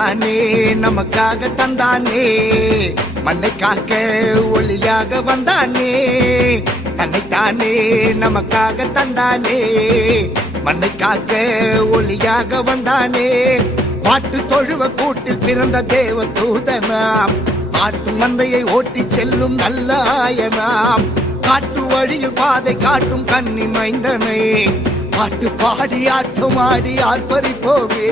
தன்னைத்தானே நமக்காக தந்தானே, மண்ணை காக்க ஒளியாக வந்தானே. தன்னைத்தானே நமக்காக தந்தானே, மண்ணை காக்க ஒளியாக வந்தானே. பாட்டு தொழுவ கூட்டில் பிறந்த தேவ தூதனாம், ஆட்டு மந்தையை ஓட்டி செல்லும் நல்ல ஆயனாம். காட்டு வழியில் பாதை காட்டும் கன்னி மைந்தனை, பாட்டு பாடி ஆட்டும் ஆடி ஆர்ப்பரிப்போவே.